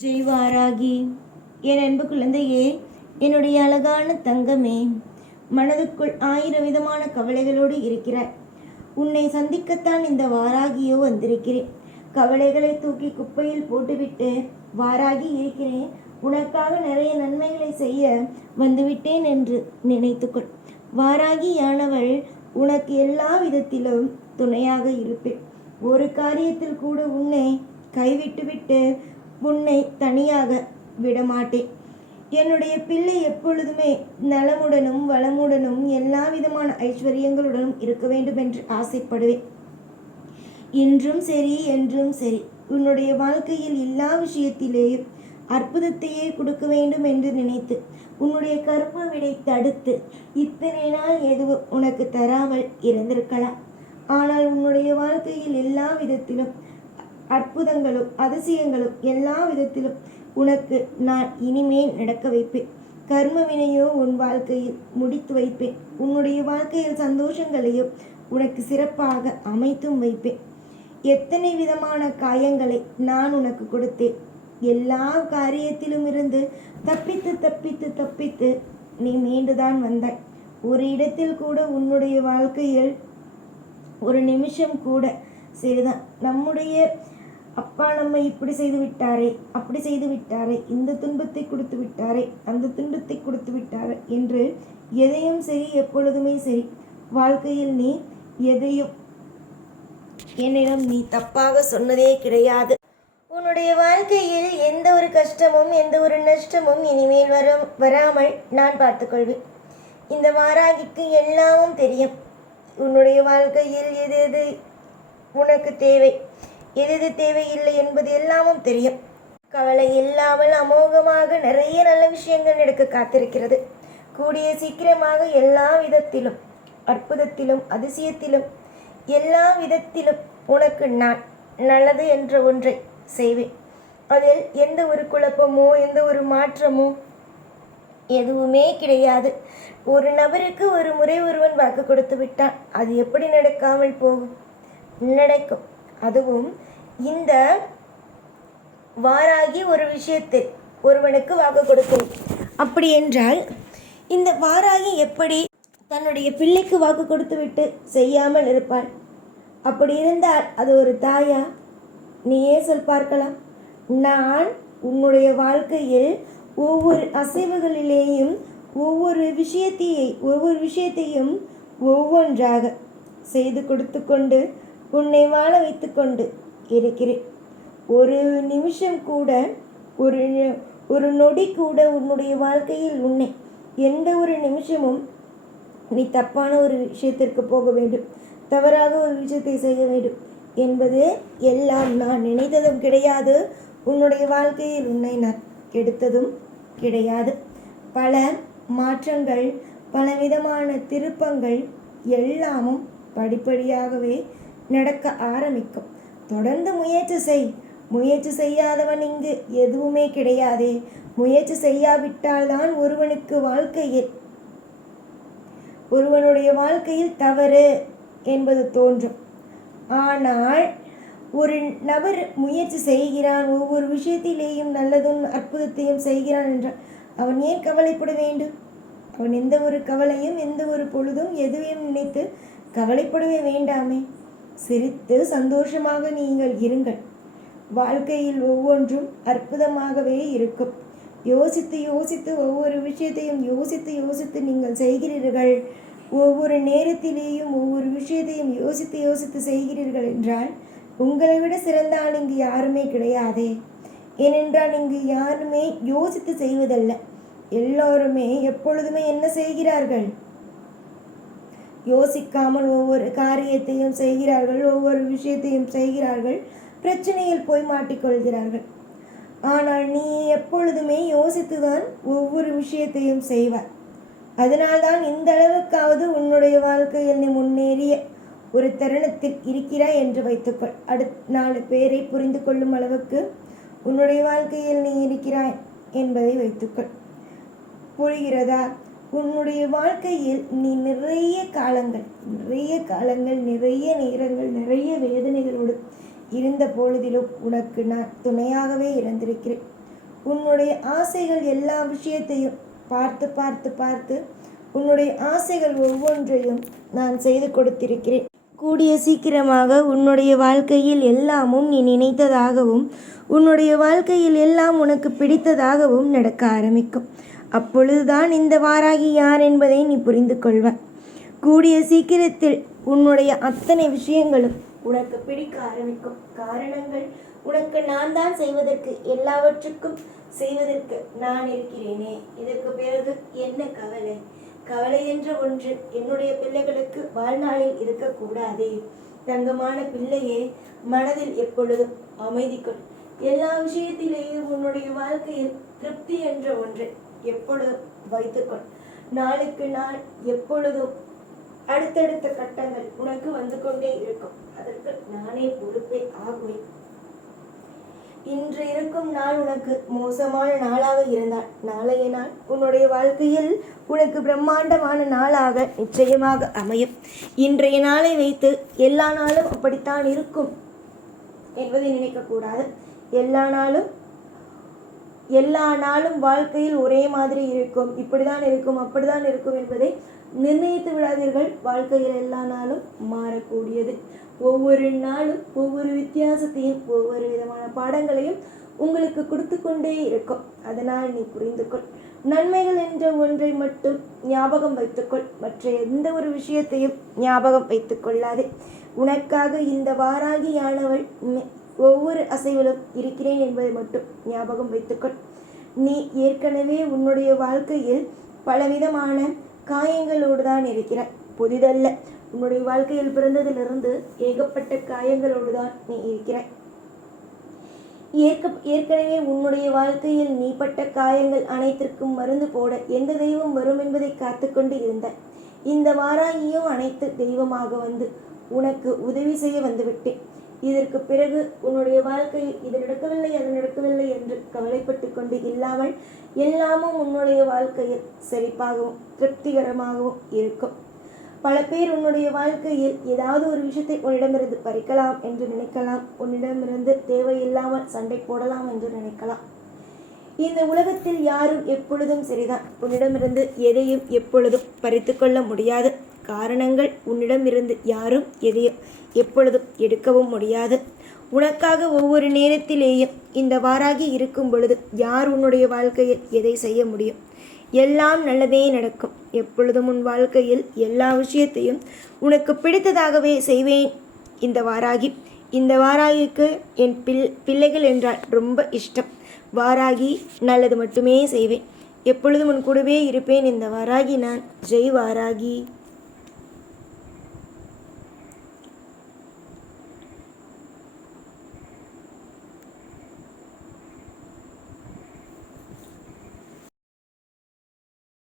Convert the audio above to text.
ஜெய் வாராகி என் அன்பு குழந்தையே என்னுடைய அழகான தங்கமே மனதுக்குள் ஆயிரம் விதமான கவலைகளோடு இருக்கிறாய். உன்னை சந்திக்கத்தான் இந்த வாராகியோ வந்திருக்கிறேன். கவலைகளை தூக்கி குப்பையில் போட்டுவிட்டு வாராகி இருக்கிறேன். உனக்காக நிறைய நன்மைகளை செய்ய வந்துவிட்டேன் என்று நினைத்துக்கொள். வாராகியானவள் உனக்கு எல்லா விதத்திலும் துணையாக இருப்பேன். ஒரு காரியத்தில் கூட உன்னை கைவிட்டுவிட்டு உன்னை தனியாக விடமாட்டேன். என்னுடைய பிள்ளை எப்பொழுதுமே நலமுடனும் வளமுடனும் எல்லா விதமான ஐஸ்வர்யங்களுடனும் இருக்க வேண்டும் என்று ஆசைப்படுவேன். இன்றும் சரி என்றும் சரி உன்னுடைய வாழ்க்கையில் எல்லா விஷயத்திலேயும் அற்புதத்தையே கொடுக்க வேண்டும் என்று நினைத்து உன்னுடைய கர்மவினை தடுத்து இத்தனை நாள் எதுவும் உனக்கு தராமல் இருந்திருக்கலாம். ஆனால் உன்னுடைய வாழ்க்கையில் எல்லா விதத்திலும் அற்புதங்களும் அதிசயங்களும் எல்லா விதத்திலும் உனக்கு நான் இனிமேல் நடக்க வைப்பேன். கர்ம வினையோ உன் வாழ்க்கையில் முடித்து வைப்பேன். உன்னுடைய வாழ்க்கையில் சந்தோஷங்களையும் உனக்கு சிறப்பாக அமைத்தும் வைப்பேன். எத்தனை விதமான காயங்களை நான் உனக்கு கொடுத்தேன். எல்லா காரியத்திலும் இருந்து தப்பித்து தப்பித்து தப்பித்து நீ மீண்டுதான் வந்தாய். ஒரு இடத்தில் கூட உன்னுடைய வாழ்க்கையில் ஒரு நிமிஷம் கூட சரிதான் நம்முடைய அப்பா நம்மை இப்படி செய்து விட்டாரே அப்படி செய்து விட்டாரே இந்த துன்பத்தை கொடுத்து விட்டாரே அந்த துன்பத்தை கொடுத்து விட்டாரே என்று எதையும் சரி எப்பொழுதுமே சரி. வாழ்க்கையில் நீ எதையும் என்னிடம் நீ தப்பாக சொன்னதே கிடையாது. உன்னுடைய வாழ்க்கையில் எந்த ஒரு கஷ்டமும் எந்த ஒரு நஷ்டமும் இனிமேல் வரும் வராமல் நான் பார்த்துக்கொள்வேன். இந்த வாராகிக்கு எல்லாமும் தெரியும். உன்னுடைய வாழ்க்கையில் எது எது உனக்கு தேவை? எது தேவையில்லை என்பது எல்லாமும் தெரியும். கவலை இல்லாமல் அமோகமாக நிறைய நல்ல விஷயங்கள் நடக்க காத்திருக்கிறது. கூடிய சீக்கிரமாக எல்லா விதத்திலும் அற்புதத்திலும் அதிசயத்திலும் எல்லா விதத்திலும் உனக்கு நான் நல்லது என்ற ஒன்றை செய்வேன். அதில் எந்த ஒரு குழப்பமோ எந்த ஒரு மாற்றமோ எதுவுமே கிடையாது. ஒரு நபருக்கு ஒரு முறை ஒருவன் வாக்கு கொடுத்து விட்டான். அது எப்படி நடக்காமல் போகும்? நடக்கும். அதுவும் இந்த வாராகி ஒரு விஷயத்தில் ஒருவனுக்கு வாக்கு கொடுக்கும். அப்படி என்றால் இந்த வாராகி எப்படி தன்னுடைய பிள்ளைக்கு வாக்கு கொடுத்துவிட்டு செய்யாமல் இருப்பாள்? அப்படி இருந்தால் அது ஒரு தாயா? நீயே சொல் பார்க்கலாம். நான் உன்னுடைய வாழ்க்கையில் ஒவ்வொரு அசைவுகளிலேயும் ஒவ்வொரு விஷயத்தையை ஒவ்வொரு விஷயத்தையும் ஒவ்வொன்றாக செய்து கொடுத்து கொண்டு உன்னை வாழ வைத்து கொண்டு இருக்கிறேன். ஒரு நிமிஷம் கூட ஒரு ஒரு நொடி கூட உன்னுடைய வாழ்க்கையில் உன்னை எந்த ஒரு நிமிஷமும் நீ தப்பான ஒரு விஷயத்திற்கு போக வேண்டும். தவறாக ஒரு விஷயத்தை செய்ய வேண்டும் என்பது எல்லாம் நான் நினைத்ததும் கிடையாது. உன்னுடைய வாழ்க்கையில் உன்னை நான் கெடுத்ததும் கிடையாது. பல மாற்றங்கள் பலவிதமான திருப்பங்கள் எல்லாமும் படிப்படியாகவே நடக்க ஆரம்பிக்கும். தொடர்ந்து முயற்சி செய். முயற்சி செய்யாதவன் இங்கு எதுவுமே கிடையாதே. முயற்சி செய்யாவிட்டால் தான் ஒருவனுக்கு வாழ்க்கையில் ஒருவனுடைய வாழ்க்கையில் தவறு என்பது தோன்றும். ஆனால் ஒரு நபர் முயற்சி செய்கிறான் ஒவ்வொரு விஷயத்திலேயும் நல்லதும் அற்புதத்தையும் செய்கிறான் என்றால் அவன் ஏன் கவலைப்பட வேண்டும்? அவன் எந்த ஒரு கவலையும் எந்த ஒரு பொழுதும் எதுவையும் நினைத்து கவலைப்படவே வேண்டாமே. சிரித்து சந்தோஷமாக நீங்கள் இருங்கள். வாழ்க்கையில் ஒவ்வொன்றும் அற்புதமாகவே இருக்கும். யோசித்து யோசித்து ஒவ்வொரு விஷயத்தையும் யோசித்து யோசித்து நீங்கள் செய்கிறீர்கள். ஒவ்வொரு நேரத்திலேயும் ஒவ்வொரு விஷயத்தையும் யோசித்து யோசித்து செய்கிறீர்கள் என்றால் உங்களை விட சிறந்த இங்கு யாருமே கிடையாதே. ஏனென்றால் இங்கு யாருமே யோசித்து செய்வதல்ல. எல்லோருமே எப்பொழுதுமே என்ன செய்கிறார்கள்? யோசிக்காமல் ஒவ்வொரு காரியத்தையும் செய்கிறார்கள் ஒவ்வொரு விஷயத்தையும் செய்கிறார்கள் பிரச்சனையில் போய் மாட்டிக்கொள்கிறார்கள். ஆனால் நீ எப்பொழுதுமே யோசித்துதான் ஒவ்வொரு விஷயத்தையும் செய்வார் அதனால்தான் இந்த அளவுக்காவது உன்னுடைய வாழ்க்கையில் நீ முன்னேறிய ஒரு தருணத்தில் இருக்கிறாய் என்று வைத்துக்கொள். அடுத்த நாலு பேரை புரிந்து கொள்ளும் அளவுக்கு உன்னுடைய வாழ்க்கையில் நீ இருக்கிறாய் என்பதை வைத்துக்கொள். புரிகிறதா? உன்னுடைய வாழ்க்கையில் நீ நிறைய காலங்கள் நிறைய காலங்கள் நிறைய நேரங்கள் நிறைய வேதனைகளோடு இருந்த பொழுதிலும் உனக்கு நான் துணையாகவே இருந்திருக்கிறேன். உன்னுடைய ஆசைகள் எல்லா விஷயத்தையும் பார்த்து பார்த்து பார்த்து உன்னுடைய ஆசைகள் ஒவ்வொன்றையும் நான் செய்து கொடுத்திருக்கிறேன். கூடிய சீக்கிரமாக உன்னுடைய வாழ்க்கையில் எல்லாமும் நீ நினைத்ததாகவும் உன்னுடைய வாழ்க்கையில் எல்லாம் உனக்கு பிடித்ததாகவும் நடக்க ஆரம்பிக்கும். அப்பொழுதுதான் இந்த வாராகி யார் என்பதை நீ புரிந்து கொள்வாய் கூடிய சீக்கிரத்தில் உன்னுடைய அத்தனை விஷயங்களும் உனக்கு பிடிக்க ஆரம்பிக்கும். காரணங்கள் உனக்கு நான் தான் செய்வதற்கு எல்லாவற்றுக்கும் செய்வதற்கு நான் இருக்கிறேனே. இதற்கு பிறகு என்ன கவலை? கவலை என்ற ஒன்று என்னுடைய பிள்ளைகளுக்கு வாழ்நாளில் இருக்கக்கூடாதே. தங்கமான பிள்ளையே மனதில் எப்பொழுதும் அமைதி கொள். எல்லா விஷயத்திலேயும் உன்னுடைய வாழ்க்கையில் திருப்தி என்ற ஒன்று எப்பொழுதும் வைத்துக்கொள். நாளுக்கு நாள் எப்பொழுதும் அடுத்தடுத்த கட்டங்கள் உனக்கு வந்து கொண்டே இருக்கும். அதற்கு நானே பொறுப்பே ஆகுவேன். இன்று இருக்கும் நாள் உனக்கு மோசமான நாளாக இருந்தால் நாளைய நாள் உன்னுடைய வாழ்க்கையில் உனக்கு பிரம்மாண்டமான நாளாக நிச்சயமாக அமையும். இன்றைய நாளை வைத்து எல்லா நாளும் அப்படித்தான் இருக்கும் என்பதை நினைக்கக்கூடாது. எல்லா நாளும் எல்லா நாளும் வாழ்க்கையில் ஒரே மாதிரி இருக்கும். இப்படிதான் இருக்கும் அப்படிதான் இருக்கும் என்பதை நிர்ணயித்து விடாதீர்கள். வாழ்க்கையில் எல்லா நாளும் மாறக்கூடியது. ஒவ்வொரு நாளும் ஒவ்வொரு வித்தியாசத்தையும் ஒவ்வொரு விதமான பாடங்களையும் உங்களுக்கு கொடுத்து கொண்டே இருக்கும். அதனால் நீ புரிந்து கொள். நன்மைகள் என்ற ஒன்றை மட்டும் ஞாபகம் வைத்துக்கொள் மற்ற எந்த ஒரு விஷயத்தையும் ஞாபகம் வைத்துக் கொள்ளாதே. உனக்காக இந்த வாராகியானவள் ஒவ்வொரு அசைவிலும் இருக்கிறேன் என்பதை மட்டும் ஞாபகம் வைத்துக்கொள். நீ ஏற்கனவே உன்னுடைய வாழ்க்கையில் பலவிதமான காயங்களோடு தான் இருக்கிறாய். புதிதல்ல. உன்னுடைய வாழ்க்கையில் பிறந்ததிலிருந்து ஏகப்பட்ட காயங்களோடு தான் நீ இருக்கிறாய். ஏற்க ஏற்கனவே உன்னுடைய வாழ்க்கையில் நீ பட்ட காயங்கள் அனைத்திற்கும் மருந்து போட எந்த தெய்வம் வரும் என்பதை காத்துக்கொண்டு இருந்த. இந்த வாராகியும் அனைத்து தெய்வமாக வந்து உனக்கு உதவி செய்ய வந்துவிட்டேன். இதற்கு பிறகு உன்னுடைய வாழ்க்கையில் இது நடக்கவில்லை அது நடக்கவில்லை என்று கவலைப்பட்டு கொண்டு இல்லாமல் எல்லாமும் உன்னுடைய வாழ்க்கையில் செழிப்பாகவும் திருப்திகரமாகவும் இருக்கும். பல பேர் உன்னுடைய வாழ்க்கையில் ஏதாவது ஒரு விஷயத்தை உன்னிடமிருந்து பறிக்கலாம் என்று நினைக்கலாம். உன்னிடமிருந்து தேவையில்லாமல் சண்டை போடலாம் என்று நினைக்கலாம். இந்த உலகத்தில் யாரும் எப்பொழுதும் சரிதான். உன்னிடமிருந்து எதையும் எப்பொழுதும் பறித்து கொள்ள முடியாது. காரணங்கள் உன்னிடமிருந்து யாரும் எதையும் எப்பொழுதும் எடுக்கவும் முடியாது. உனக்காக ஒவ்வொரு நேரத்திலேயும் இந்த வாராகி இருக்கும் பொழுது யார் உன்னுடைய வாழ்க்கையில் எதை செய்ய முடியும்? எல்லாம் நல்லதே நடக்கும். எப்பொழுதும் உன் வாழ்க்கையில் எல்லா விஷயத்தையும் உனக்கு பிடித்ததாகவே செய்வேன். இந்த வாராகி இந்த வாராகிக்கு என் பிள் பிள்ளைகள் என்றால் ரொம்ப இஷ்டம். வாராகி நல்லது மட்டுமே செய்வேன். எப்பொழுதும் உன் கூடவே இருப்பேன். இந்த வாராகி நான். ஜெய் வாராகி.